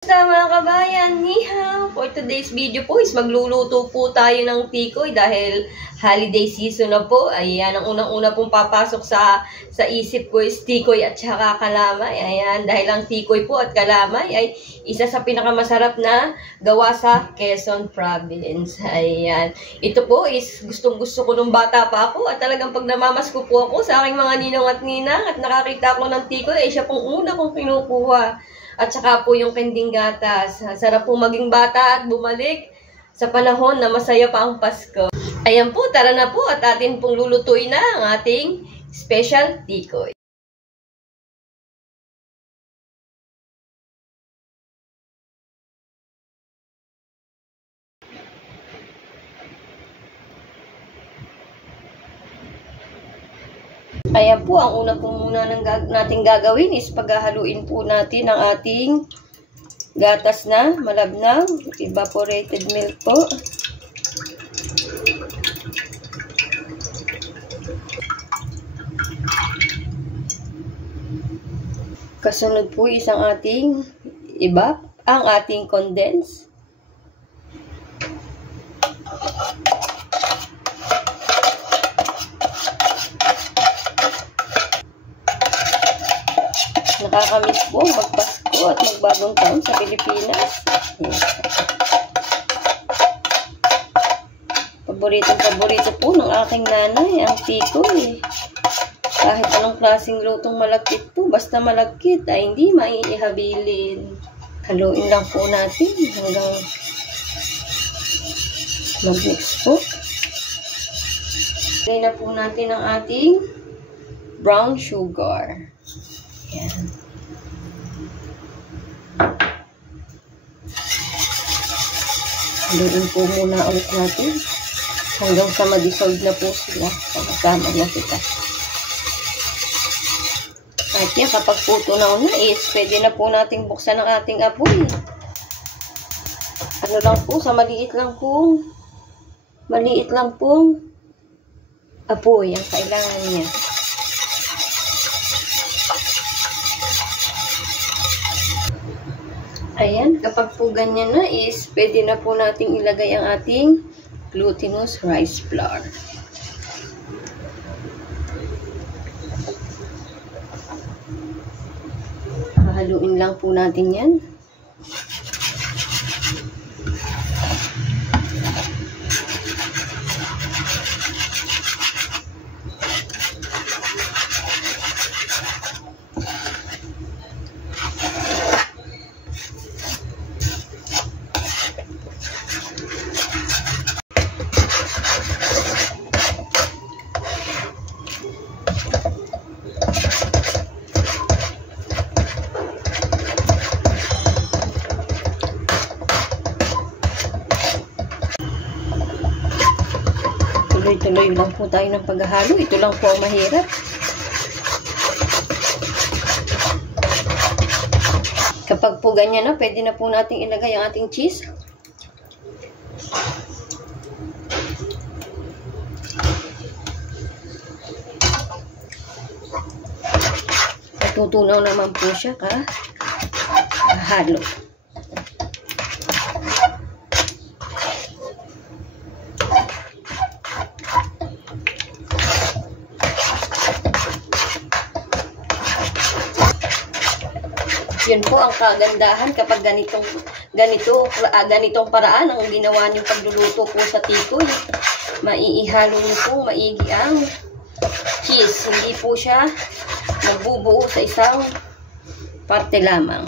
Mga kabayan, nihaw! For today's video po is magluluto po tayo ng tikoy dahil holiday season na po. Ayan, ang unang-una pong papasok sa isip ko is tikoy at saka kalamay. Ayan, dahil ang tikoy po at kalamay ay isa sa pinakamasarap na gawa sa Quezon Province. Ayan, ito po is gustong-gusto ko nung bata pa ako at talagang pag namamasko po ako sa aking mga ninong at ninang at nakakita ko ng tikoy ay siya pong una kong kinukuha. At saka po yung kending gatas. Sarap po maging bata at bumalik sa panahon na masaya pa ang Pasko. Ayan po, tara na po at atin pong lulutuin na ang ating special tikoy. Ayan po, ang una po muna natin gagawin is paghahaluin po natin ang ating gatas na malabnaw, evaporated milk po. Kasunod po isang ating ang ating condense. Nakakamiss po magpasko at magbagong taon sa Pilipinas. Paborito po ng aking nanay ang tikoy. Kahit anong klaseng lutong malagkit po, basta malagkit ay hindi maiihabilin. Haluin lang po natin hanggang mag-mix po. Lagay na po natin ang ating brown sugar. Yan. Haluin po muna ulit natin hanggang sa ma-dissolve na po sila. Pagkama na kita. At yan, kapag po tunaw na is pwede na po nating buksan ang ating apoy. Ano lang po, sa maliit lang pong apoy ang kailangan niya. Ayan, kapag po ganyan na is, pwede na po nating ilagay ang ating glutinous rice flour. Haluin lang po natin yan. Tuloy-tuloy lang po tayo ng paghahalo. Ito lang po ang mahirap. Kapag po ganyan na, pwede na po natin ilagay ang ating cheese. Tutunaw naman po siya kahalo. Yun po ang kagandahan kapag ganitong paraan ang ginawa niyong pagluluto po sa tikoy. Maiihalo niyo po maigi ang cheese. Hindi po siya magbubuo sa isang parte lamang.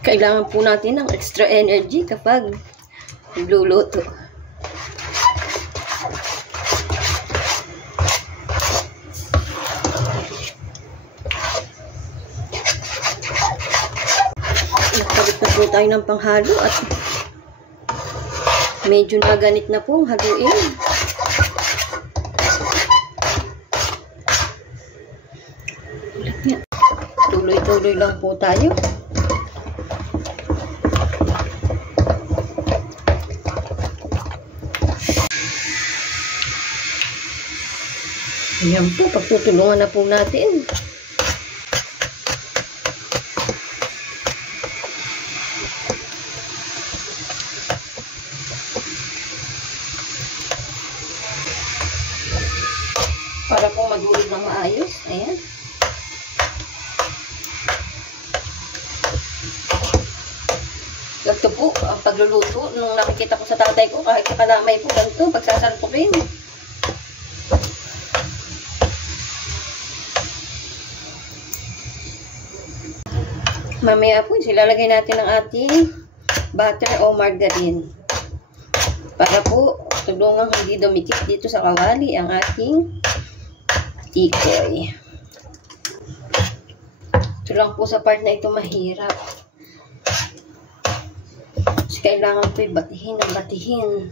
Kailangan po natin ng extra energy kapag nagluluto. Nagpalit na po tayo ng panghalo at medyo naganit na po ang haluin. Tuloy-tuloy lang po tayo. Ayan po, pagtutulungan na po natin. Para po madulog ng maayos. Ayan. Ganito po ang pagluluto. Nung nakikita ko sa tatay ko, kahit kalamay po ganito, pagsasalpukin. Mamaya po, silalagay natin ang ating butter o margarine. Para po, tulungang hindi dumikit dito sa kawali ang ating tikoy. Ito lang po sa part na ito mahirap. Kasi kailangan po batihin ng batihin.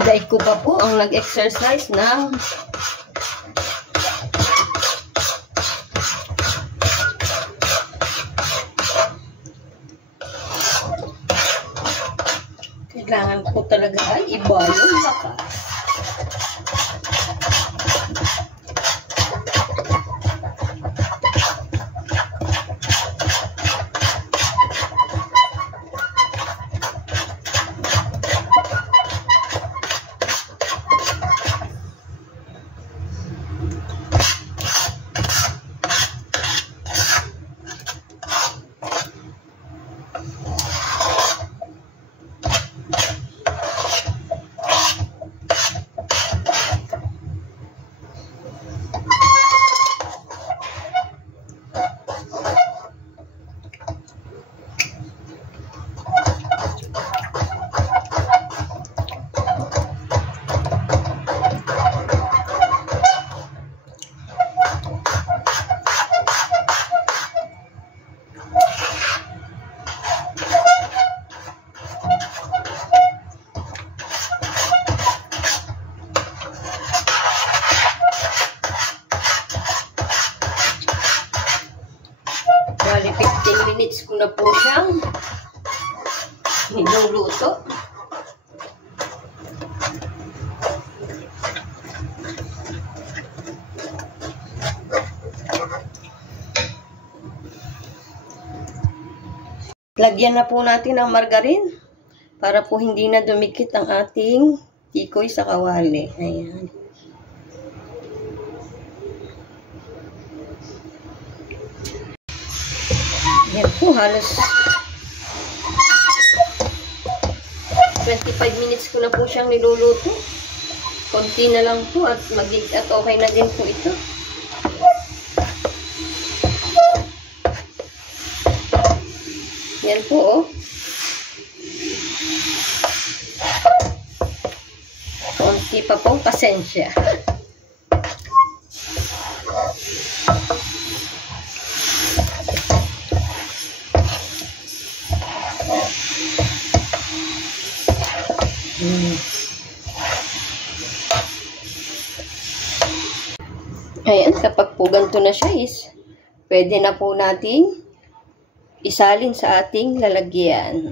Dahil ko pa po ang nag-exercise ng kailangan ko talaga ay iba yung lakas. Bali, 15 minutes ko na po siyang niluluto. Lagyan na po natin ng margarine para po hindi na dumikit ang ating tikoy sa kawali. Ayan. Yan po, halos 25 minutes ko na po siyang niluluto. Konti na lang po at okay na din po ito. Yan po, oh. Konti pa pong pasensya. Ayan, kapag po ganito na siya is, pwede na po nating isalin sa ating lalagyan.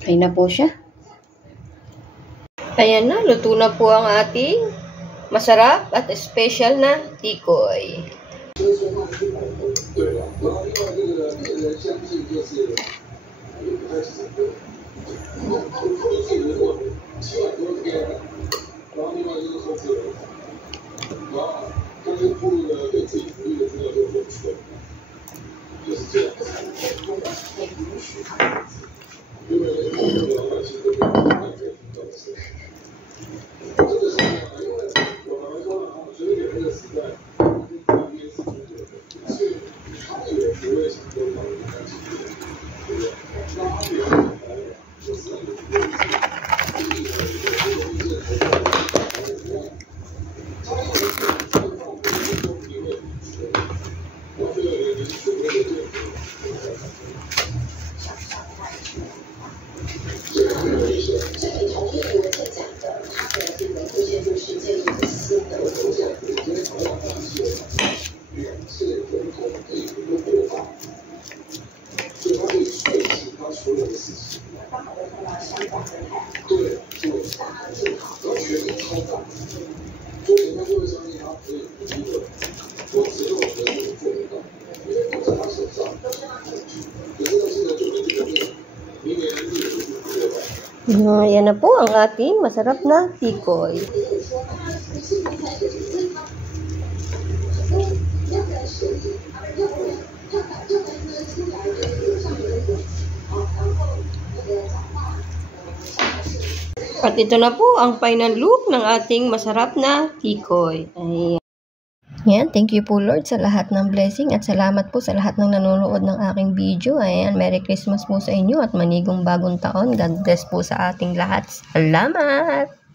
Okay na po siya. Ayan na, luto na po ang ating masarap at special na tikoy. Yan na po ang ating masarap na tikoy. At ito na po ang final look ng ating masarap na tikoy. Ayan. Ayan, thank you po Lord sa lahat ng blessing at salamat po sa lahat ng nanonood ng aking video. Ayan, Merry Christmas po sa inyo at manigong bagong taon. God bless po sa ating lahat. Salamat!